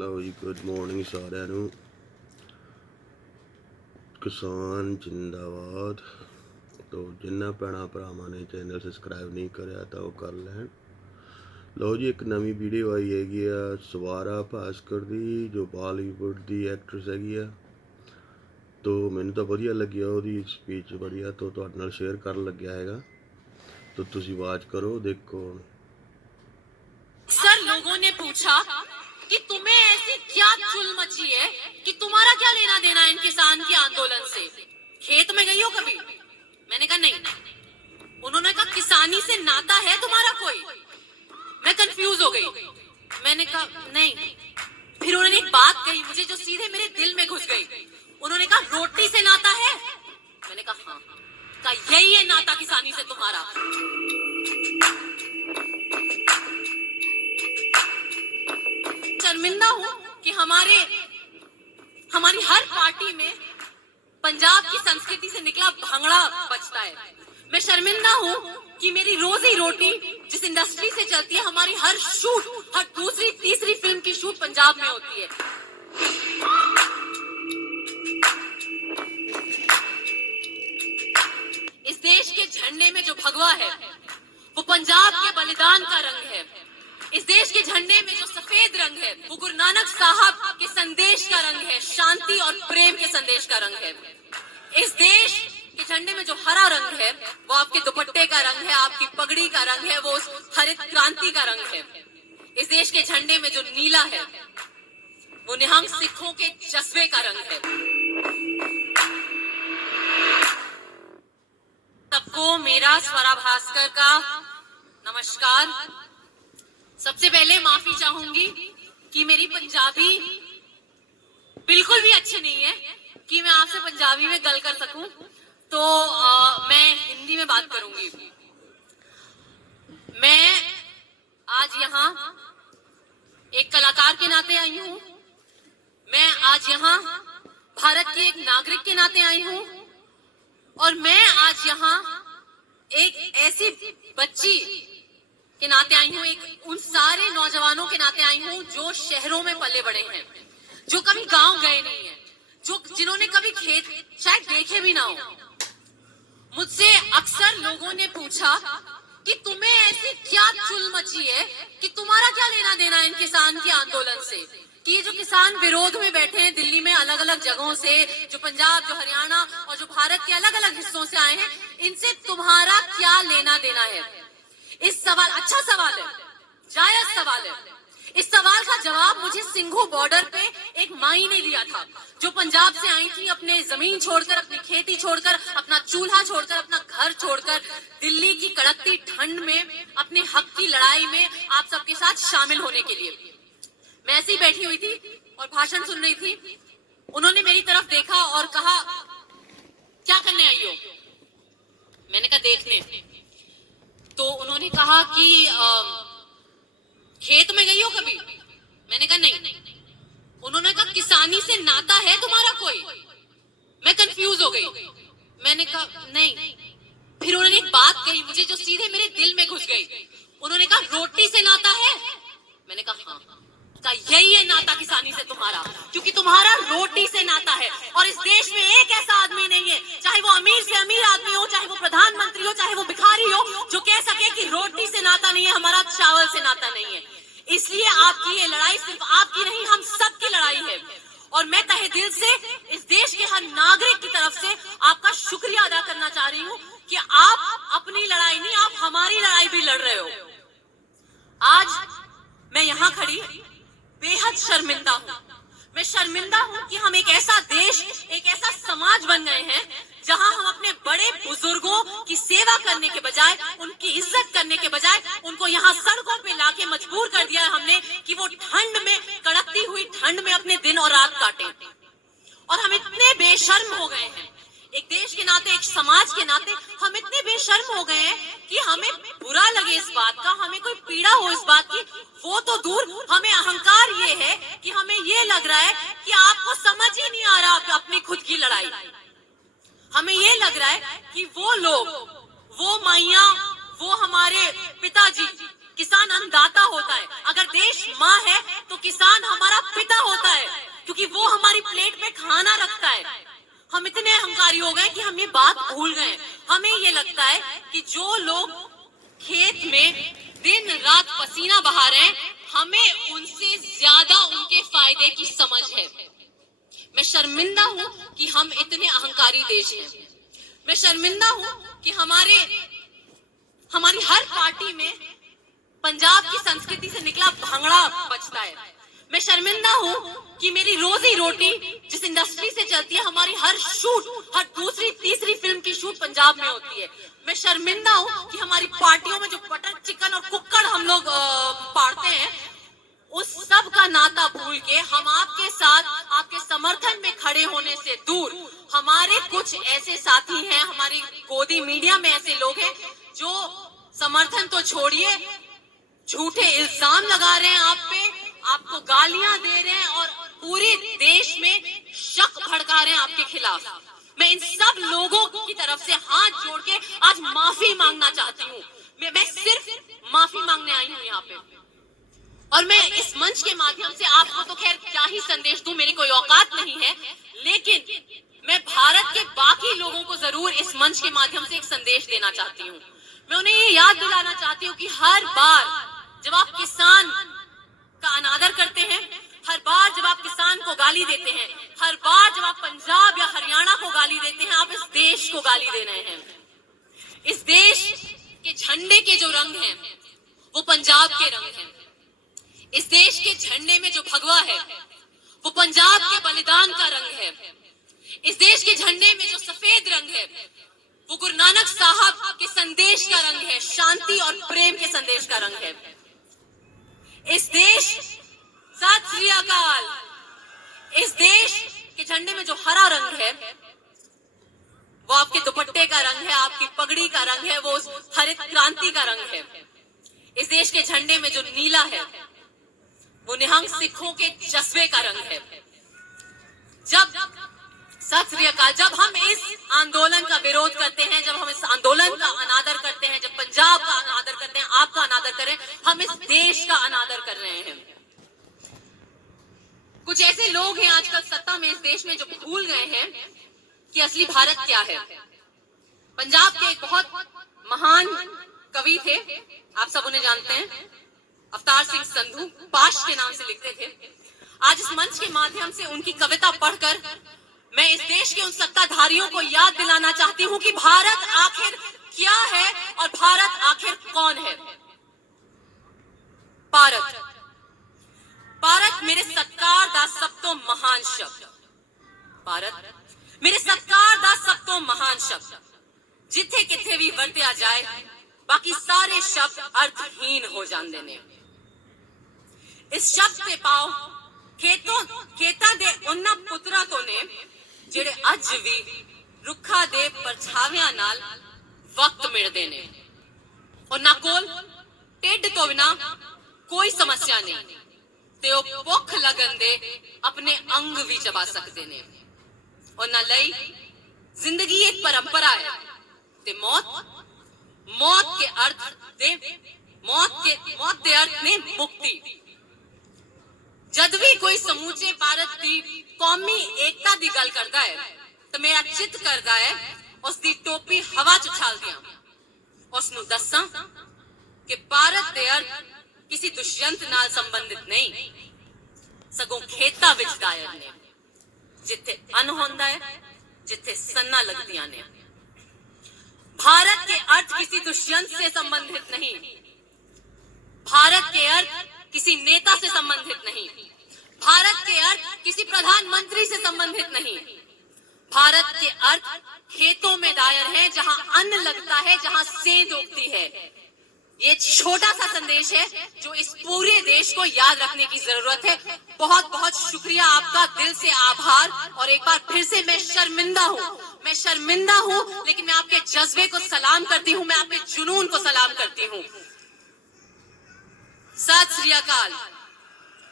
ਲਓ ਜੀ good morning ਸਾਰਿਆਂ ਨੂੰ। ਕਿਸਾਨ ਜਿੰਦਾਬਾਦ। तो जिन्ना भैन भरावां ने चैनल सबसक्राइब नहीं करा तो वो कर लैन। लो जी एक नवी वीडियो आई हैगी सवारा भास्कर की जो बॉलीवुड की एक्ट्रेस हैगी तो मैनू तो वधिया लगी उसकी स्पीच वधिया तो तुहाडे नाल शेयर कर लग्या हैगा तो तुसीं वाच करो देखो। सर लोगों ने पूछा कि तुम्हें ऐसी क्या चुल मची है कि तुम्हारा क्या लेना देना इन किसान के आंदोलन से, खेत में गई हो कभी? मैंने कहा नहीं। उन्होंने कहा किसानी से नाता है तुम्हारा कोई? मैं कंफ्यूज हो गई। मैंने कहा नहीं। फिर उन्होंने एक बात कही मुझे जो सीधे मेरे दिल में घुस गई। उन्होंने कहा रोटी से नाता है? मैंने कहा हाँ। कहा यही है नाता किसानी से तुम्हारा। शर्मिंदा हूं कि हमारी हर पार्टी में पंजाब की संस्कृति से निकला भांगड़ा बचता है। मैं शर्मिंदा हूं कि मेरी रोजी रोटी जिस इंडस्ट्री से चलती है, हमारी हर शूट, हर दूसरी तीसरी फिल्म की शूट पंजाब में होती है। इस देश के झंडे में जो भगवा है वो पंजाब के बलिदान का रंग है। इस देश के झंडे में जो सफेद रंग है वो गुरु नानक साहब के संदेश का रंग है, शांति और प्रेम के संदेश का रंग है। इस देश के झंडे में जो हरा रंग है वो आपके दुपट्टे का रंग है, आपकी पगड़ी का रंग है, वो हरित क्रांति का रंग है। इस देश के झंडे में जो नीला है वो निहंग सिखों के जज्बे का रंग है। सबको मेरा स्वरा भास्कर का नमस्कार। सबसे पहले माफी चाहूंगी कि मेरी पंजाबी बिल्कुल भी अच्छी नहीं है कि मैं आपसे पंजाबी में गल कर सकूं, तो मैं हिंदी में बात करूंगी। मैं आज यहाँ एक कलाकार के नाते आई हूं। मैं आज यहाँ भारत की एक नागरिक के नाते आई हूं और मैं आज यहाँ एक ऐसी बच्ची के नाते आई हूँ, एक उन सारे नौजवानों के नाते आई हूँ जो शहरों में पले बड़े हैं, जो कभी गांव गए नहीं हैं, जिन्होंने कभी खेत शायद देखे भी ना हो। मुझसे अक्सर लोगों ने पूछा कि तुम्हें ऐसी क्या चुल मची है कि तुम्हारा क्या लेना देना इन किसान के आंदोलन से, कि ये जो किसान विरोध में बैठे हैं दिल्ली में अलग अलग जगहों से, जो पंजाब, जो हरियाणा और जो भारत के अलग अलग हिस्सों से आए हैं, इनसे तुम्हारा क्या लेना देना है। इस सवाल, अच्छा सवाल है, जायज सवाल है। इस सवाल का जवाब मुझे सिंघू बॉर्डर पे एक माई ने दिया था, जो पंजाब से आई थी, अपने जमीन छोड़कर, अपनी खेती छोड़कर, अपना चूल्हा छोड़कर, अपना घर छोड़कर, दिल्ली की कड़कती ठंड में अपने हक की लड़ाई में आप सबके साथ शामिल होने के लिए। मैं ऐसे ही बैठी हुई थी और भाषण सुन रही थी। उन्होंने मेरी तरफ देखा और कहा क्या करने आई हो? मैंने कहा देखने। तो उन्होंने कहा कि खेत में गई हो कभी? मैंने कहा नहीं। उन्होंने कहा किसानी से नाता है तुम्हारा कोई? मैं कंफ्यूज हो गई। मैंने कहा नहीं। फिर उन्होंने एक बात कही मुझे जो सीधे मेरे दिल में घुस गई। उन्होंने कहा रोटी से नाता है? मैंने कहा हाँ। कहा यही है नाता किसानी से तुम्हारा, क्योंकि तुम्हारा रोटी से नाता है। और इस देश में एक ऐसा आदमी नहीं है, चाहे वो अमीर से अमीर आदमी हो, चाहे वो प्रधानमंत्री हो, चाहे वो भिखारी हो, जो कह सके कि रोटी से नाता नहीं है, हमारा चावल से नाता नहीं है। इसलिए आपकी ये लड़ाई सिर्फ आपकी नहीं, हम सबकी लड़ाई है। और मैं तहे दिल से इस देश के हर नागरिक की तरफ से आपका शुक्रिया अदा करना चाह रही हूँ कि आप अपनी लड़ाई नहीं, आप हमारी लड़ाई भी लड़ रहे हो। आज मैं यहाँ खड़ी बेहद शर्मिंदा हूँ। मैं शर्मिंदा हूँ कि हम एक ऐसा देश, एक ऐसा समाज बन गए हैं जहां हम अपने बड़े बुजुर्गों की सेवा करने के बजाय, उनकी इज्जत करने के बजाय, उनको यहाँ सड़कों पे लाके मजबूर कर दिया है हमने कि वो ठंड में, कड़कती हुई ठंड में अपने दिन और रात काटें। और हम इतने बेशर्म हो गए हैं, एक देश के नाते, एक समाज के नाते हम इतने बेशर्म हो गए हैं कि हमें बुरा लगे इस बात का, हमें कोई पीड़ा हो इस बात की, वो तो दूर, हमें अहंकार ये है कि हमें ये लग रहा है कि आपको समझ ही नहीं आ रहा अपनी खुद की लड़ाई। हमें ये लग रहा है कि वो लोग, वो माइया, वो हमारे पिताजी, किसान अन्नदाता होता है। अगर देश माँ है तो किसान हमारा पिता क्योंकि वो हमारी प्लेट पे खाना रखता है। हम इतने अहंकारी हो गए कि हम ये बात भूल गए। हमें ये लगता है कि जो लोग खेत में दिन रात पसीना बहा रहे हैं, हमें उनसे ज्यादा उनके फायदे की समझ है। मैं शर्मिंदा हूं कि हम इतने अहंकारी देश हैं। मैं शर्मिंदा हूं कि हमारी हर पार्टी में पंजाब की संस्कृति से निकला भांगड़ा बजता है। मैं शर्मिंदा हूं कि मेरी रोजी रोटी जिस इंडस्ट्री से चलती है, हमारी हर शूट, हर दूसरी तीसरी फिल्म की शूट पंजाब में होती है। मैं शर्मिंदा हूं कि हमारी पार्टियों में जो बटर चिकन और कुक्कड़ हम लोग पाड़ते हैं, उस सब का नाता भूल के हम आपके साथ, आपके समर्थन में खड़े होने से दूर, हमारे कुछ ऐसे साथी हैं, हमारी गोदी मीडिया में ऐसे लोग हैं जो समर्थन तो छोड़िए, झूठे इल्जाम लगा रहे हैं आप पे, आपको गालियां दे रहे हैं और पूरे देश में शक भड़का रहे हैं आपके खिलाफ। मैं इन सब लोगों की तरफ से हाथ जोड़ के आज माफी मांगना चाहती हूँ। मैं सिर्फ माफी मांगने आई हूँ यहाँ पे, और मैं इस मंच के माध्यम से आपको तो खैर क्या ही संदेश दूं, मेरी कोई औकात नहीं है, लेकिन मैं भारत के बाकी लोगों को जरूर इस मंच के माध्यम से एक संदेश देना चाहती हूँ। मैं उन्हें ये याद दिलाना चाहती हूँ कि हर बार जब आप किसान का अनादर करते हैं, हर बार जब आप किसान को गाली देते हैं, हर बार जब आप पंजाब या हरियाणा को गाली देते हैं, आप इस देश को गाली दे रहे हैं। इस देश के झंडे के जो रंग हैं वो पंजाब के रंग हैं। इस देश के झंडे में जो भगवा है वो पंजाब के बलिदान का रंग है। इस देश के झंडे में जो सफेद रंग है वो गुरु नानक साहब के संदेश का रंग है, शांति और प्रेम के संदेश का रंग है। इस देश, सत श्री अकाल, इस देश के झंडे में जो हरा रंग है वो आपके दुपट्टे का रंग है, आपकी पगड़ी का रंग है, वो हरित क्रांति का रंग है। इस देश के झंडे में जो नीला है वो निहंग सिखों के जज्बे का रंग है। सत श्री अकाल, जब हम इस आंदोलन का विरोध करते हैं, जब हम इस आंदोलन का अनादर करते हैं, जब पंजाब का अनादर करते हैं, आपका अनादर करें, हम इस देश का अनादर कर रहे हैं। कुछ ऐसे लोग हैं आजकल सत्ता में इस देश में जो भूल गए हैं कि असली भारत क्या है। पंजाब के एक बहुत महान कवि थे, आप सब उन्हें जानते हैं, अवतार सिंह संधू, पाश के नाम से लिखते थे। आज इस मंच के माध्यम से उनकी कविता पढ़कर मैं इस देश के उन सत्ताधारियों को याद दिलाना चाहती हूँ कि भारत आखिर क्या है और भारत आखिर कौन है। भारत, भारत मेरे सत्कार दा सब तो महान शब्द, भारत मेरे सत्कार दा सब तो महान शब्द, जिथे किथे भी वरत्या जाए बाकी सारे शब्द अर्थहीन हो जाते ने। इस शब्द से पाओ खेता दे उन्ना पुत्रा तो ने ਜਿਹੜੇ ਅੱਜ ਵੀ ਰੁੱਖਾਂ ਦੇ ਪਰਛਾਵਿਆਂ ਨਾਲ ਵਕਤ ਮਿਲਦੇ ਨੇ। ਉਹਨਾਂ ਕੋਲ ਢਿੱਡ ਤੋਂ ਬਿਨਾ ਕੋਈ ਸਮੱਸਿਆ ਨਹੀਂ ਤੇ ਉਹ ਭੁੱਖ ਲੱਗਣ ਦੇ ਆਪਣੇ ਅੰਗ ਵੀ ਚਬਾ ਸਕਦੇ ਨੇ। ਉਹਨਾਂ ਲਈ ਜ਼ਿੰਦਗੀ ਇੱਕ ਪਰੰਪਰਾ ਹੈ ਤੇ ਮੌਤ ਦੇ अर्थ ने मुक्ति। जद भी कोई समूचे भारत की कौमी एकता की गल करता है तो मेरा चित करता है उसकी टोपी हवा च उछाल दिया, उसनू दसा कि भारत के अर्थ किसी दुष्यंत नाल संबंधित नहीं, सगों खेता विच दायर ने, जिथे अन्न होंदा है, जिथे सन्ना लगदियां ने। भारत के अर्थ किसी दुष्यंत से संबंधित नहीं, भारत के अर्थ किसी नेता से संबंधित नहीं, भारत के अर्थ किसी प्रधानमंत्री से संबंधित नहीं। भारत के अर्थ खेतों में दायर है, जहां अन्न लगता है, जहां सेंध उगती है। ये छोटा सा संदेश है जो इस पूरे देश को याद रखने की जरूरत है। बहुत बहुत शुक्रिया आपका, दिल से आभार। और एक बार फिर से मैं शर्मिंदा हूँ, लेकिन मैं आपके जज्बे को सलाम करती हूँ, मैं आपके जुनून को सलाम करती हूँ। सत श्री अकाल।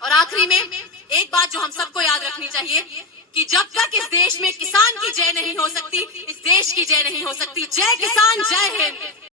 और आखिरी में एक बात जो हम सबको याद रखनी चाहिए कि जब तक इस देश में किसान की जय नहीं हो सकती, इस देश की जय नहीं हो सकती। जय किसान, जय हिंद।